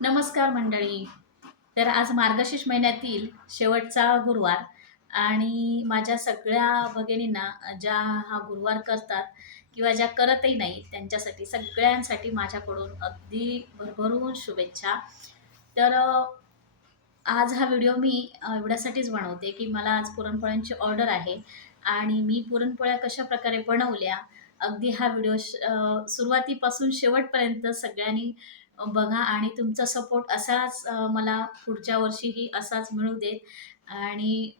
नमस्कार मंडळी. तर आज मार्गशीर्ष महिन्यातील शेवटचा गुरुवार आणि माझ्या सगळ्या भगिनींना ज्या हा गुरुवार करतात किंवा ज्या करतही नाही त्यांच्यासाठी सगळ्यांसाठी माझ्याकडून अगदी भरभरून शुभेच्छा. तर आज हा व्हिडिओ मी एवढ्यासाठीच बनवते की मला आज पुरणपोळ्यांची ऑर्डर आहे आणि मी पुरणपोळ्या कशाप्रकारे बनवल्या अगदी हा व्हिडिओ सुरुवातीपासून शेवटपर्यंत सगळ्यांनी बघा आणि तुमचा सपोर्ट असाच मला पुढच्या वर्षीही असाच मिळू देत आणि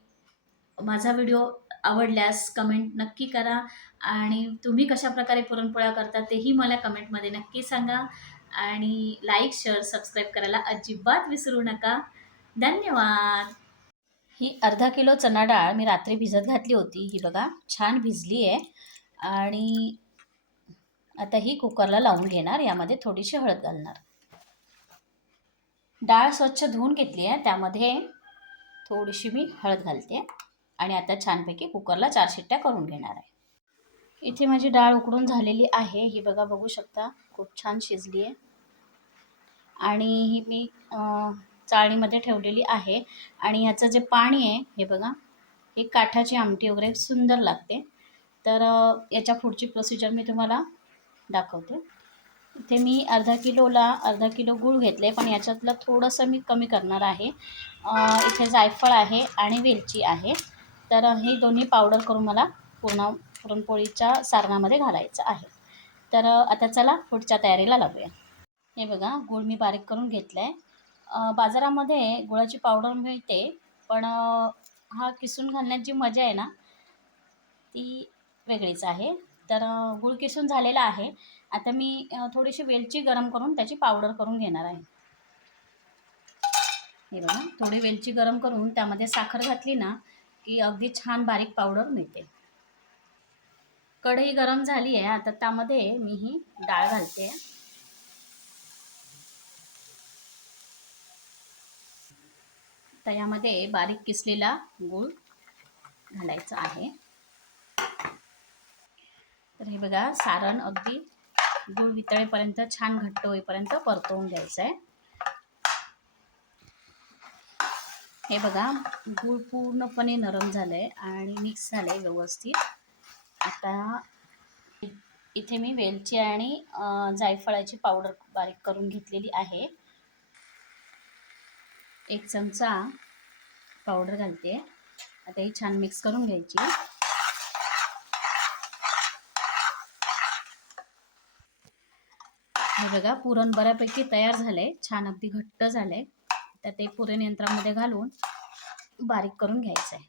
माझा व्हिडिओ आवडल्यास कमेंट नक्की करा आणि तुम्ही कशाप्रकारे पुरणपोळ्या करता तेही मला कमेंटमध्ये नक्की सांगा आणि लाईक, शेअर, सबस्क्राईब करायला अजिबात विसरू नका. धन्यवाद. ही अर्धा किलो चणा डाळ मी रात्री भिजत घातली होती. ही बघा छान भिजली आहे आणि आता ही कुकरला लावून घेणार. यामध्ये थोडीशी हळद घालणार. डाळ स्वच्छ धुवून घेतली आहे, त्यामध्ये थोडीशी मी हळद घालते आणि आता छानपैकी कुकरला 4 शिट्ट्या करून घेणार आहे. इथे माझी डाळ उकडून झालेली आहे. ही बघा बघू शकता खूप छान शिजली आहे आणि ही मी चाळणीमध्ये ठेवलेली आहे आणि ह्याचं जे पाणी आहे हे बघा, ही काठाची आमटी वगैरे सुंदर लागते. तर याच्या पुढची प्रोसिजर मी तुम्हाला दाखवते. इथे मी अर्धा किलो गूळ घेतले, पण याच्यातलं थोडंसं मी कमी करणार आहे. इथे जायफळ आहे आणि वेलची आहे. तर हे दोन्ही पावडर करून मला पुरणपोळीच्या सारणामध्ये घालायचं आहे. तर आता चला पुढच्या तयारीला लागूया. हे बघा गूळ मी बारीक करून घेतला आहे. बाजारामध्ये गुळाची पावडर मिळते, पण हा किसून घालण्यात जी मजा आहे ना ती वेगळीच आहे. तर गूळ किसून झालेला आहे. आता मी थोडीशी वेलची गरम करून त्याची पावडर करून घेणार आहे. हे बघा थोडी वेलची गरम करून त्यामध्ये साखर घातली ना की अगदी छान बारीक पावडर मिळते. कढई गरम झाली आहे. आता त्यामध्ये मी ही डाळ घालते. तर यामध्ये बारीक किसलेला गूळ घालायचा आहे. तर हे बघा सारण अगदी गूळ वितळेपर्यंत छान घट्ट होईपर्यंत परतवून घ्यायचं आहे. हे बघा गूळ पूर्णपणे नरम झालं आहे आणि मिक्स झालं आहे व्यवस्थित. आता इथे मी वेलची आणि जायफळाची पावडर बारीक करून घेतलेली आहे. 1 चमचा पावडर घालते. आता ही छान मिक्स करून घ्यायची. हे बघा पुरण बऱ्यापैकी तयार झालंय, छान अगदी घट्ट झालंय. तर ते पुरण यंत्रामध्ये घालून बारीक करून घ्यायचं आहे.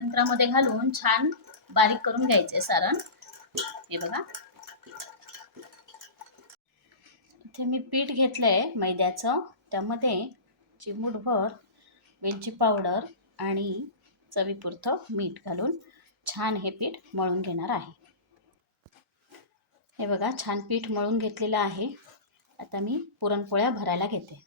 यंत्रामध्ये घालून छान बारीक करून घ्यायचंय सारण. हे बघा इथे मी पीठ घेतलंय मैद्याचं. त्यामध्ये चिमूटभर वेलची पावडर आणि चवीपुरतं मीठ घालून छान हे पीठ मळून घेणार आहे. हे बघा छान पीठ मळून घेतलेलं आहे. आता मी पुरणपोळ्या भरायला घेते.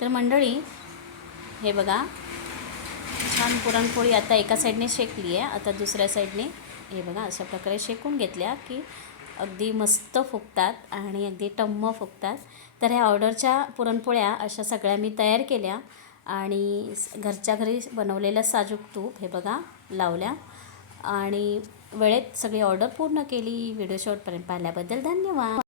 तर मंडळी हे बघा छान पुरणपोळी आता एका साईडने शेकली आहे. आता दुसऱ्या साईडने हे बघा अशा प्रकारे शेकून घेतल्या की अगदी मस्त फुगतात आणि अगदी टम्म फुगतात. तर ह्या ऑर्डरच्या पुरणपोळ्या अशा सगळ्या मी तयार केल्या आणि घरच्या घरी बनवलेलं साजूक तूप हे बघा लावल्या आणि वेळेत सगळी ऑर्डर पूर्ण केली. व्हिडिओ शेवटपर्यंत पाहिल्याबद्दल धन्यवाद.